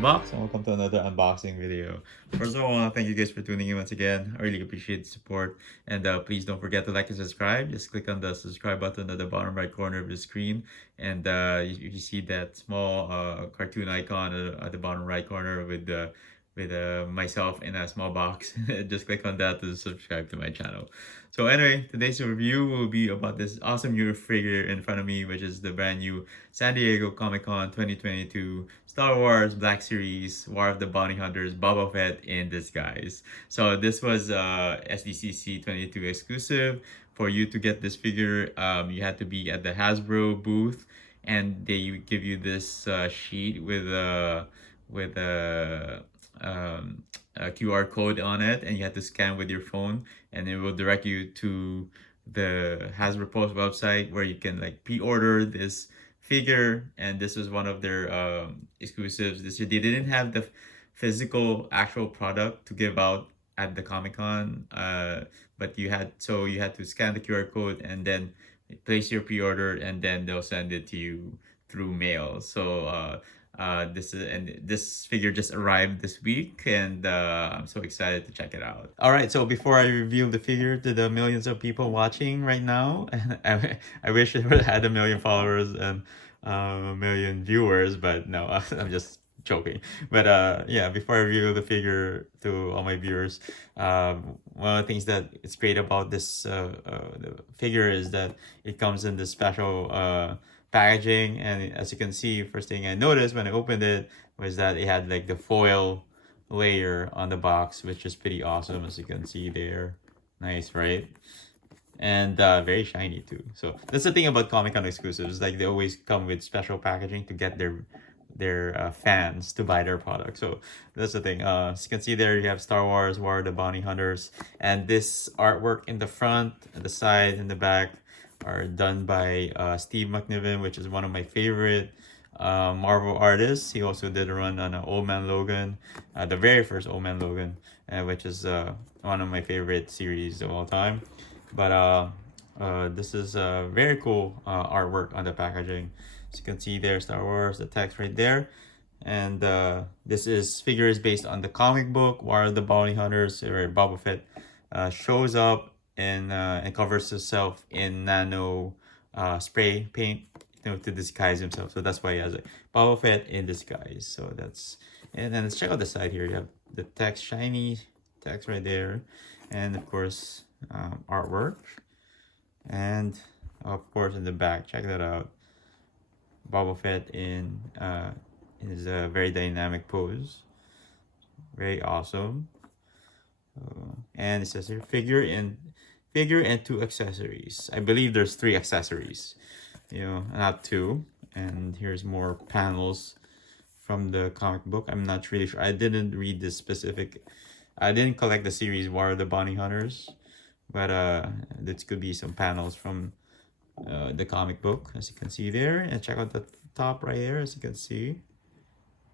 box, and welcome to another unboxing video. First of all, I want to thank you guys for tuning in once again. I really appreciate the support, and please don't forget to like and subscribe. Just click on the subscribe button at the bottom right corner of the screen, and you see that small cartoon icon at the bottom right corner with myself in a small box. Just click on that to subscribe to my channel. So anyway, today's review will be about this awesome new figure in front of me, which is the brand new San Diego Comic-Con 2022 Star Wars Black Series War of the Bounty Hunters Boba Fett in disguise. So this was SDCC 22 exclusive. For you to get this figure, you had to be at the Hasbro booth, and they give you this sheet with a QR code on it, and you have to scan with your phone, and it will direct you to the Hasbro Post website where you can like pre-order this figure. And this was one of their exclusives this year. They didn't have the physical actual product to give out at the Comic-Con, but you had to scan the QR code and then place your pre-order, and then they'll send it to you through mail. So this figure just arrived this week, and I'm so excited to check it out. All right, so before I reveal the figure to the millions of people watching right now, I wish it had 1 million followers and 1 million viewers, but no, I'm just joking. But yeah, before I reveal the figure to all my viewers, one of the things that is great about this the figure is that it comes in this special packaging. And as you can see, first thing I noticed when I opened it was that it had like the foil layer on the box, which is pretty awesome, as you can see there. Nice, right? And very shiny too. So that's the thing about Comic-Con exclusives, like they always come with special packaging to get their fans to buy their product. So that's the thing. As you can see there, you have Star Wars War of the Bounty Hunters, and this artwork in the front, and the side, and the back are done by Steve McNiven, which is one of my favorite Marvel artists. He also did a run on Old Man Logan, the very first Old Man Logan, which is one of my favorite series of all time. But this is very cool artwork on the packaging. As you can see there, Star Wars, the text right there. And this figure is based on the comic book War of the Bounty Hunters, where Boba Fett shows up and covers himself in nano spray paint, to disguise himself. So that's why he has a Boba Fett in disguise. So that's, and then let's check out the side here. You have the text, shiny text right there, and of course artwork, and of course in the back, check that out, Boba Fett in his very dynamic pose, very awesome. And it says here, figure and 2 accessories. I believe there's 3 accessories, not 2. And here's more panels from the comic book. I'm not really sure. I didn't read this specific. I didn't collect the series War of the Bounty Hunters, but this could be some panels from the comic book, as you can see there. And check out the top right there, as you can see,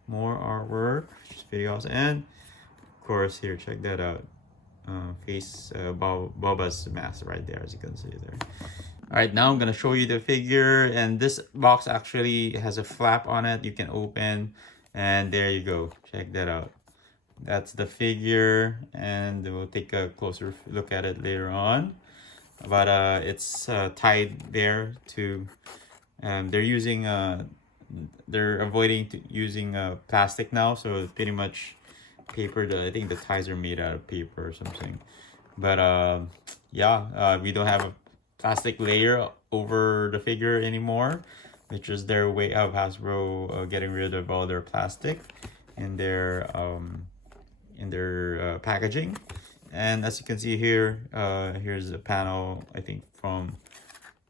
more artwork, which is pretty awesome. And of course here, check that out, face Boba's mask right there, as you can see there. All right, now I'm gonna show you the figure, and this box actually has a flap on it you can open, and there you go, check that out. That's the figure, and we'll take a closer look at it later on. But it's tied there to, they're avoiding using plastic now, so it's pretty much paper. I think the ties are made out of paper or something. But yeah, we don't have a plastic layer over the figure anymore, which is their way of Hasbro getting rid of all their plastic in their packaging. And as you can see here, here's a panel, I think from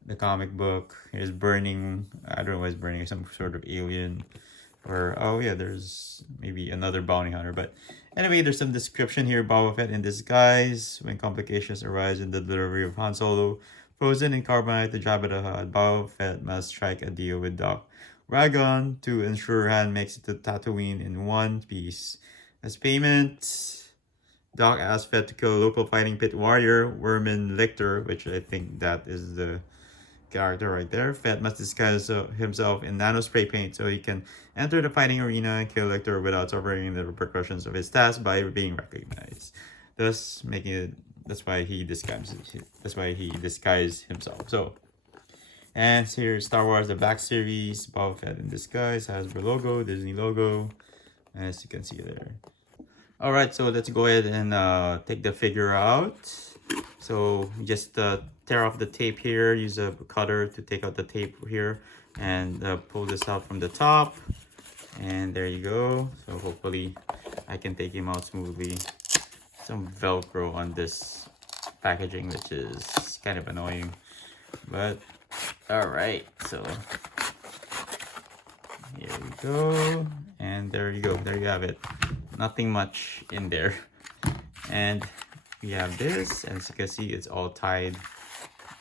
the comic book. Here's burning, I don't know why it's burning, some sort of alien, or oh yeah, there's maybe another bounty hunter. But anyway, there's some description here. Boba Fett in disguise. When complications arise in the delivery of Han Solo, frozen in carbonite to Jabba the Hutt, Boba Fett must strike a deal with Doc Ragon to ensure Han makes it to Tatooine in one piece. As payment, Doc asks Fett to kill a local fighting pit warrior, Wermin Lictor, which I think that is the character right there. Fett must disguise himself in nano spray paint so he can enter the fighting arena and kill Lecter without suffering the repercussions of his task by being recognized. Thus, making it. That's why he disguises. That's why he disguised himself. So, and here's Star Wars: The Black Series. Boba Fett in disguise, Hasbro logo, Disney logo, as you can see there. All right, so let's go ahead and take the figure out. So just tear off the tape here, use a cutter to take out the tape here, and pull this out from the top. And there you go. So hopefully I can take him out smoothly. Some Velcro on this packaging, which is kind of annoying. But all right, so here we go. And there you go. There you have it. Nothing much in there. And we have this, and as you can see, it's all tied.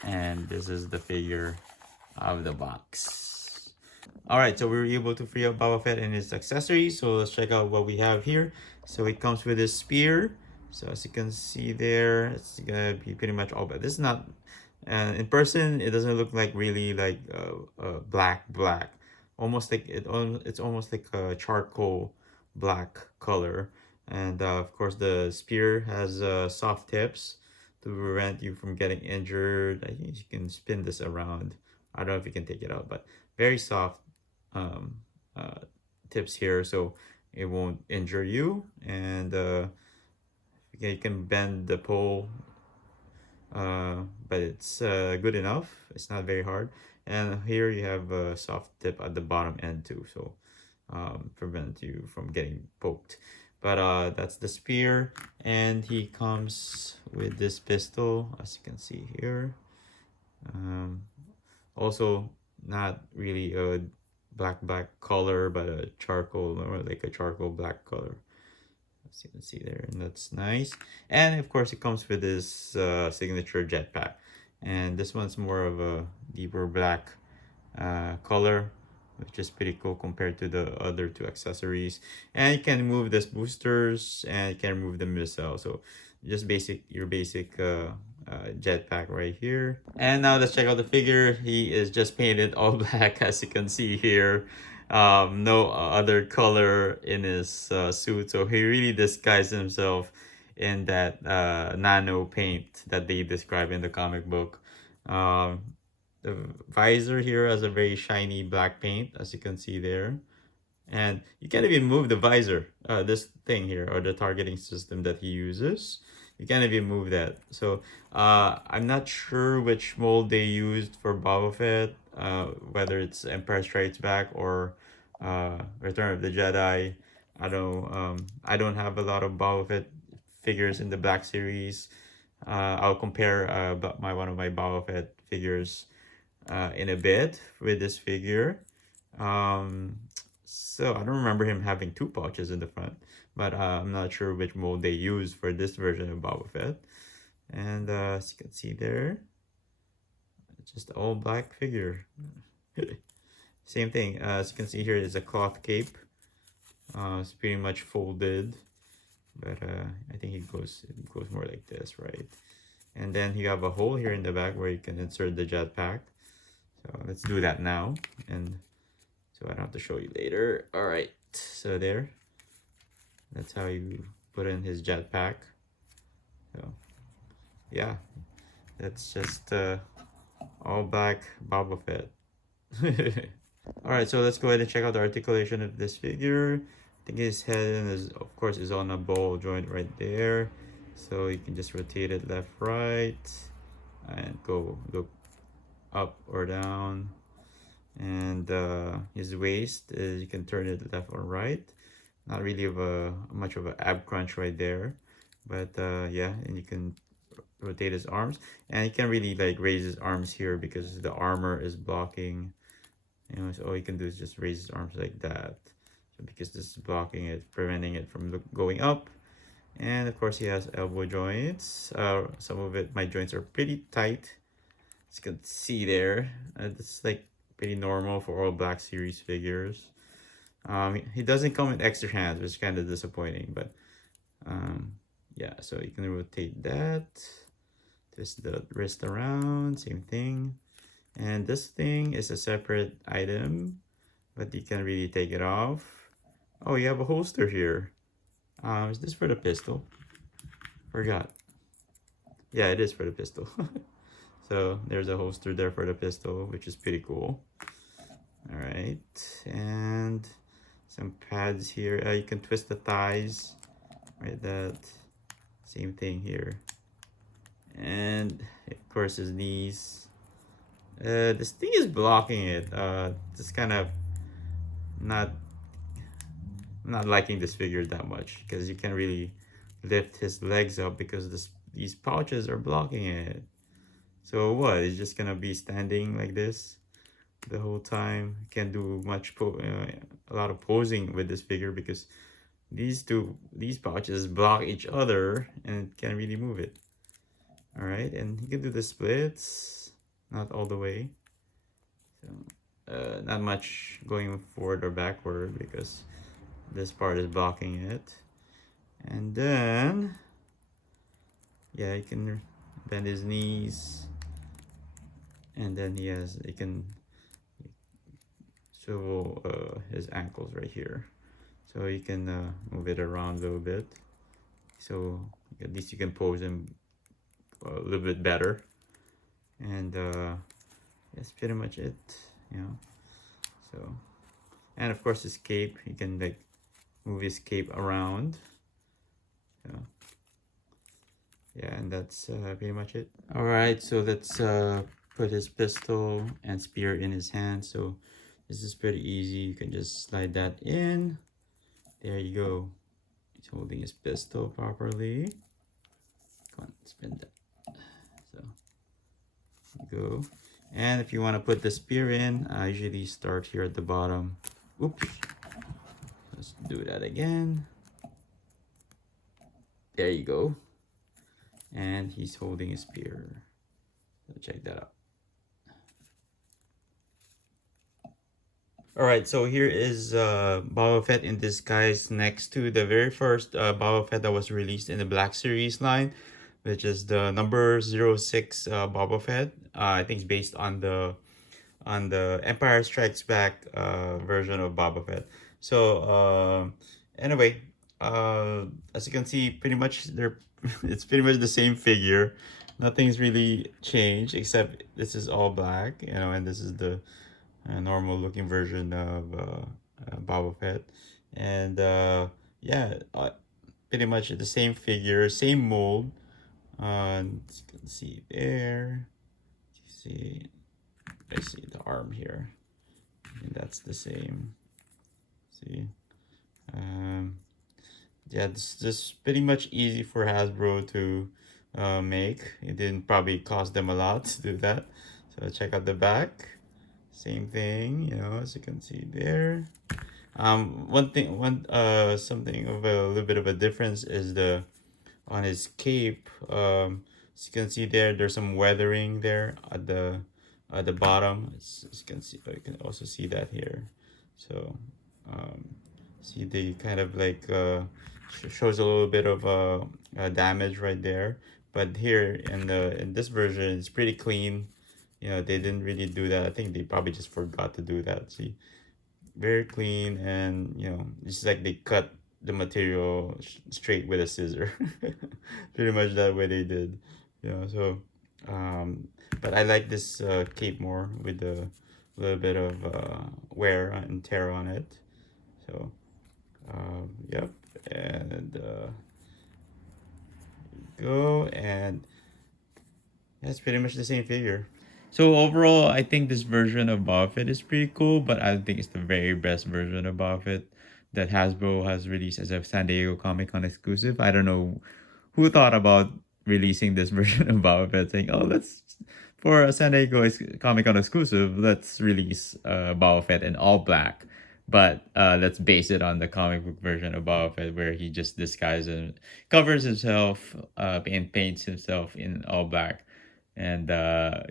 And this is the figure of the box. All right, so we were able to free up Boba Fett and his accessories. So let's check out what we have here. So it comes with this spear. So as you can see there, it's gonna be pretty much all, but this is not, in person, it doesn't look like really like black. Almost like it's almost like a charcoal black color. And of course the spear has soft tips to prevent you from getting injured. I think you can spin this around. I don't know if you can take it out, but very soft um, tips here, so it won't injure you. And you can bend the pole, but it's good enough. It's not very hard. And here you have a soft tip at the bottom end too, so prevent you from getting poked. But that's the spear, and he comes with this pistol, as you can see here. Also not really a black color, but a charcoal, or like a charcoal black color, as you can see there, and that's nice. And of course it comes with this signature jetpack, and this one's more of a deeper black color, which is pretty cool compared to the other two accessories. And you can move this boosters, and you can remove the missile. So just your basic jetpack right here. And now let's check out the figure. He is just painted all black, as you can see here. No other color in his suit, so he really disguised himself in that nano paint that they describe in the comic book. The visor here has a very shiny black paint, as you can see there. And you can't even move the visor, this thing here, or the targeting system that he uses. You can't even move that. So I'm not sure which mold they used for Boba Fett, whether it's Empire Strikes Back or Return of the Jedi. I don't have a lot of Boba Fett figures in the Black Series. I'll compare one of my Boba Fett figures in a bit with this figure. So I don't remember him having two pouches in the front, but I'm not sure which mold they used for this version of Boba Fett. And as you can see there, just all black figure. Same thing, as you can see here is a cloth cape. It's pretty much folded, but I think it goes more like this, right? And then you have a hole here in the back where you can insert the jetpack. So let's do that now, and so I don't have to show you later. All right, so there, that's how you put in his jetpack. So yeah, that's just all black Boba Fett. All right, so let's go ahead and check out the articulation of this figure. I think his head of course is on a ball joint right there, so you can just rotate it left, right, and go up or down. And his waist is, you can turn it left or right. Not really of much of an ab crunch right there, but yeah, and you can rotate his arms, and you can really like raise his arms here because the armor is blocking. You know, so all you can do is just raise his arms like that. So because this is blocking it, preventing it from going up. And of course he has elbow joints. Some of my joints are pretty tight, as you can see there. It's like pretty normal for all Black Series figures. He doesn't come with extra hands, which is kind of disappointing, but yeah, so you can rotate that, twist the wrist around, same thing, And this thing is a separate item, but you can really take it off. Oh, you have a holster here. Is this for the pistol? Forgot. Yeah, it is for the pistol. So there's a holster there for the pistol, which is pretty cool. All right, and some pads here. You can twist the thighs, right? That same thing here, and of course his knees. This thing is blocking it. Just kind of not not liking this figure that much because you can't really lift his legs up because these pouches are blocking it. So what? He's just gonna be standing like this the whole time. Can't do much a lot of posing with this figure because these pouches block each other and can't really move it. All right, and he can do the splits, not all the way. So not much going forward or backward because this part is blocking it. And then yeah, he can bend his knees, and then he can swivel his ankles right here, so you can move it around a little bit, so at least you can pose him a little bit better. And that's pretty much it, you know. So, and of course his cape, you can like move his cape around. So yeah, and that's pretty much it. All right, so let's put his pistol and spear in his hand. So this is pretty easy. You can just slide that in. There you go. He's holding his pistol properly. Come on, spin that. So go. And if you want to put the spear in, I usually start here at the bottom. Oops. Let's do that again. There you go. And he's holding a spear. So check that out. All right, so here is Boba Fett in disguise next to the very first Boba Fett that was released in the Black Series line, which is the number 06 Boba Fett. I think it's based on the Empire Strikes Back version of Boba Fett. So anyway, as you can see, pretty much it's pretty much the same figure. Nothing's really changed except this is all black, you know, and this is the normal looking version of Boba Fett. And yeah, pretty much the same figure, same mold. You can see there. You see, I see the arm here, and that's the same. See, yeah, this is pretty much easy for Hasbro to make. It didn't probably cost them a lot to do that. So check out the back. Same thing, you know, as you can see there. Something of a little bit of a difference is on his cape. As you can see there, there's some weathering there at the bottom. As you can see, you can also see that here. So see the kind of like shows a little bit of damage right there. But here in this version, it's pretty clean. You know, they didn't really do that. I think they probably just forgot to do that. See, very clean, and you know, it's like they cut the material straight with a scissor. Pretty much that way they did. You know, so but I like this cape more with a little bit of wear and tear on it. So yep, and go, and that's pretty much the same figure. So overall, I think this version of Boba Fett is pretty cool, but I don't think it's the very best version of Boba Fett that Hasbro has released as a San Diego Comic Con exclusive. I don't know who thought about releasing this version of Boba Fett, saying, "Oh, let's for a San Diego Comic Con exclusive, let's release Boba Fett in all black." But let's base it on the comic book version of Boba Fett, where he just disguises and covers himself and paints himself in all black. And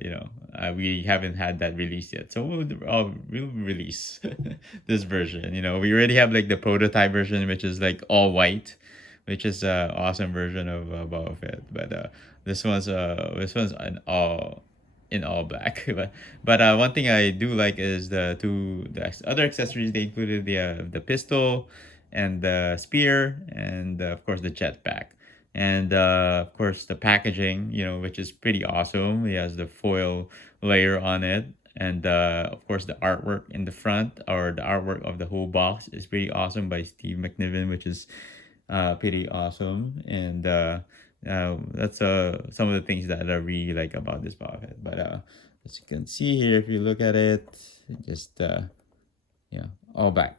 you know, we haven't had that released yet, so we'll release this version. You know, we already have like the prototype version, which is like all white, which is a awesome version of Boba Fett. But this one's an all in all black. But one thing I do like is the other accessories they included, the pistol and the spear, and of course the jetpack. And of course the packaging, which is pretty awesome. He has the foil layer on it, and of course the artwork in the front, or the artwork of the whole box, is pretty awesome by Steve McNiven, which is pretty awesome. And that's some of the things that I really like about this Boba Fett. But as you can see here, if you look at it, just all back.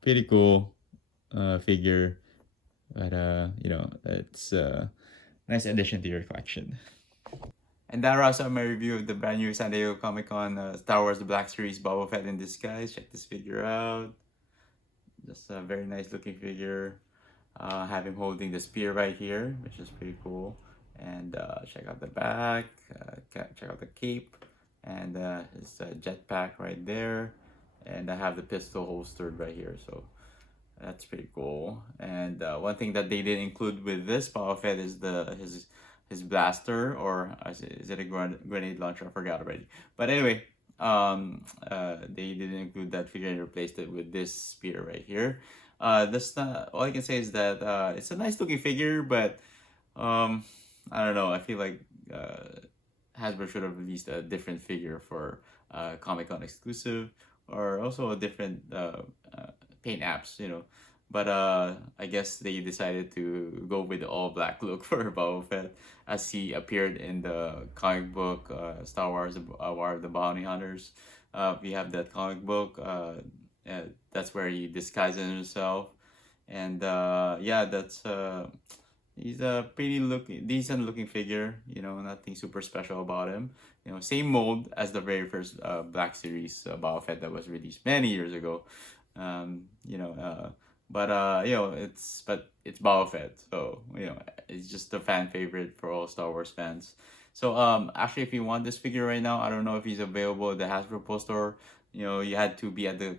Pretty cool figure, but it's a nice addition to your collection. And that wraps up my review of the brand new San Diego Comic Con Star Wars The Black Series Boba Fett in disguise. Check this figure out. Just a very nice looking figure. Have him holding the spear right here, which is pretty cool. And check out the back, check out the cape, and his jetpack right there. And I have the pistol holstered right here, so that's pretty cool. And one thing that they didn't include with this Boba Fett is his blaster, or is it a grenade launcher? I forgot already. But anyway, they didn't include that figure and replaced it with this spear right here. That's not all I can say is that it's a nice looking figure, but I don't know. I feel like Hasbro should have released a different figure for Comic Con exclusive, or also a different paint apps, But I guess they decided to go with the all black look for Boba Fett, as he appeared in the comic book Star Wars War of the Bounty Hunters. We have that comic book. That's where he disguises himself, and that's he's a pretty decent looking figure. Nothing super special about him. Same mold as the very first Black Series Boba Fett that was released many years ago. It's Boba Fett, so it's just a fan favorite for all Star Wars fans. So actually, if you want this figure right now, I don't know if he's available at the Hasbro Post Store. You had to be at the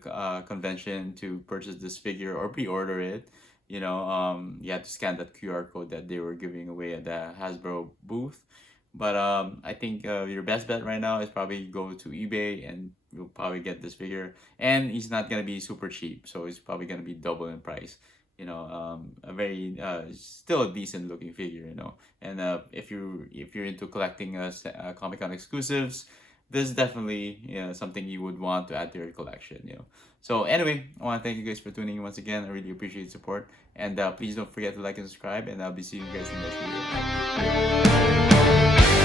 convention to purchase this figure or pre-order it. You had to scan that QR code that they were giving away at the Hasbro booth. But I think your best bet right now is probably go to eBay, and you'll probably get this figure. And he's not gonna be super cheap, so it's probably gonna be double in price. A very still a decent looking figure. And if you're into collecting Comic Con exclusives, this is definitely something you would want to add to your collection. So anyway, I want to thank you guys for tuning in once again. I really appreciate the support, and please don't forget to like and subscribe, and I'll be seeing you guys in the next video.